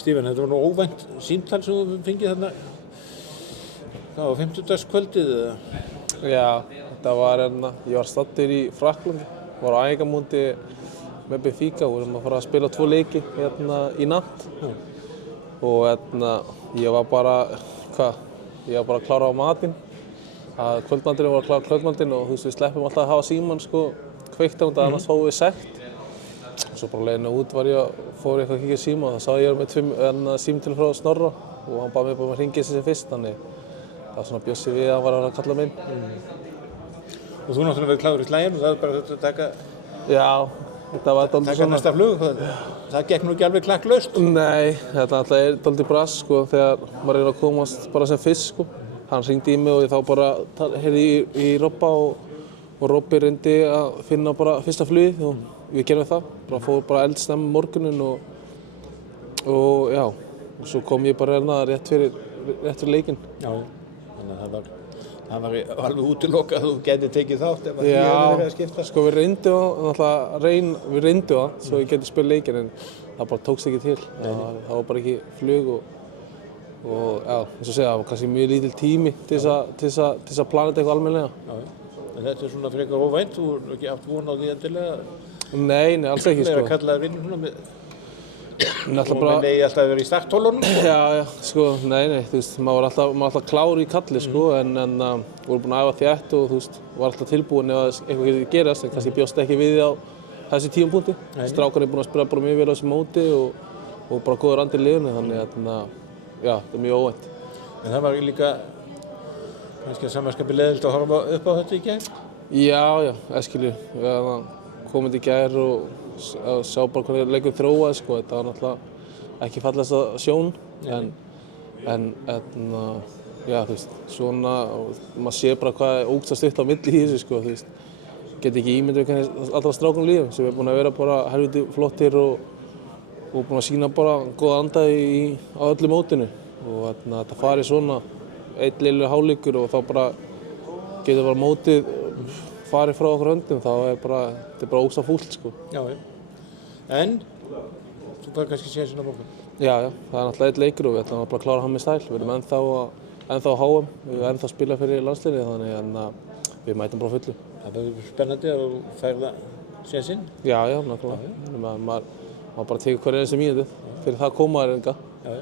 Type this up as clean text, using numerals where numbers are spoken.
Stíven, þetta var nú óvænt símtal sem þú fengið þarna á 50-dagskvöldið eða? Já, þetta var ég var staddur í Frakklandi, var á æfingamóti með Benfica, vorum að fara að spila 2 leiki í Nantes. Og ég var bara, ég var bara að klára á matinn. Kvöldmatinn var að klára kvöldmatinn og þú veist, við sleppum alltaf að hafa símann kveiktan annars fáum við sekt. Og svo bara leiðinu út fór ég eitthvað að kíkja á síma og þá sá ég með símtölu frá Snorra og hann bað mig bara að hringja þessi fyrst, þannig það var svona bjössi við að hann var að kalla mig inn. Og þú náttúrulega verið kláður í slaginn og það var bara þetta að taka... Já, þetta var dálítið taka næsta flug, það gekk nú ekki alveg klakklaust. Nei, þetta er dálítið brass þegar maður er að komast bara sem fyrst Hann hringdi í mig og ég þá bara heyrði í Robba og Robbi reyndi að finna bara fyrsta flugið og við gerðum það. Fór bara eldsnemma morguninn og já, og svo kom ég bara rétt fyrir leikinn. Já, þannig að það var alveg útilokað að þú gæti tekið þátt ef ég hefði verið að skipta. Já, við reyndum það svo ég gæti spila leikinn en það bara tókst ekki til. Það var bara ekki flug og já, eins og segja, það var kannski mjög lítill tími til þess að plana þetta eitthvað almennilega. Já, en þetta er svona frekar óvænt, þú hefur ekki haft von á því endilega? Nei, alls ekki Það er að kalla það vinnu svona með menn eigi alltaf að vera í starttólunum? Já, nei, þú veist, maður var alltaf klár í kalli, en voru búin að æfa þétt og þú veist, var alltaf tilbúin ef eitthvað getur gerast, en kannski bjóst ekki við því á þessi tímapunkti. Strákarnir er búin að spila bara mjög vel á þessu móti og bara góður andi í liðinu, þannig já, þetta er mjög óvænt. En það var líka kannski að samanskapi leiðilegt að horfa upp á þetta í gær? Já, æskilju. Við komum í gær og sjá bara hvernig leikurinn þróaðist, Þetta var náttúrulega ekki fallegasta sjón, en já, þú veist, svona, maður sér bara hvað er ógeðslega stutt á milli í þessu, þú veist. Get ekki ímyndað hvernig allra strákunum líður, sem er búin að vera bara helviti flottir og búin að sýna bara góða anda á öllu mótinu og þetta farið svona einn lélegur hálfleikur og þá bara getur bara mótið farið frá okkur höndum, þá þetta er bara ógeðslega fúlt, Já, en þú fær kannski sénsinn á morgun? Já, það er náttúrulega einn leikur og við ætlum bara að klára hann með stæl. Við erum ennþá á HM, við erum ennþá að spila fyrir landsliðið, þannig við mætum bara fullu. Það verður spennandi að þú færð sénsinn? Já, nákvæmlega. Maður bara tekur hverja þessi mínútu, fyrir það koma þær enga. Já.